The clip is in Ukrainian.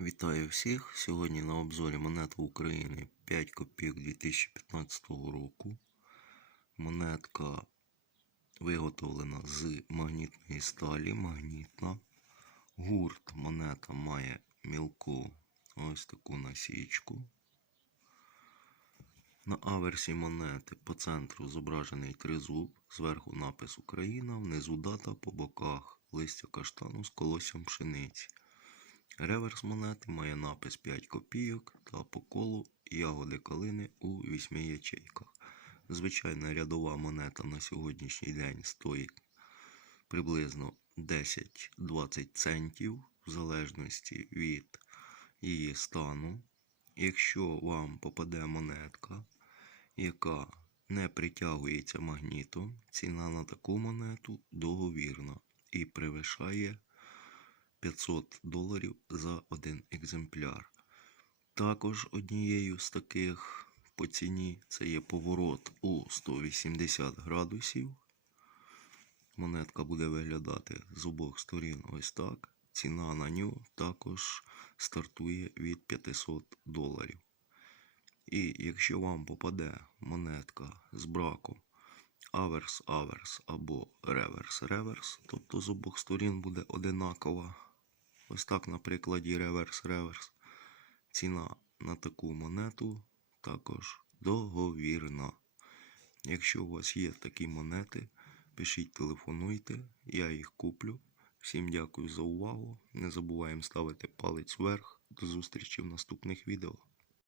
Вітаю всіх! Сьогодні на обзорі монета України 5 копійок 2015 року. Монетка виготовлена з магнітної сталі, магнітна. Гурт монета має мілку ось таку насічку. На аверсі монети по центру зображений тризуб, зверху напис Україна, внизу дата, по боках листя каштану з колоссям пшениці. Реверс монети має напис 5 копійок та по колу ягоди калини у 8 ячейках. Звичайна рядова монета на сьогоднішній день стоїть приблизно 10-20 центів в залежності від її стану. Якщо вам попаде монетка, яка не притягується магнітом, ціна на таку монету договірна і перевищає 500 доларів за один екземпляр. Також однією з таких по ціні це є поворот у 180 градусів. Монетка буде виглядати з обох сторін ось так. Ціна на нього також стартує від 500 доларів. І якщо вам попаде монетка з браком аверс-аверс або реверс-реверс, тобто з обох сторін буде одинакова. Ось так на прикладі реверс-реверс. Ціна на таку монету також договірна. Якщо у вас є такі монети, пишіть, телефонуйте, я їх куплю. Всім дякую за увагу. Не забуваємо ставити палець вверх. До зустрічі в наступних відео.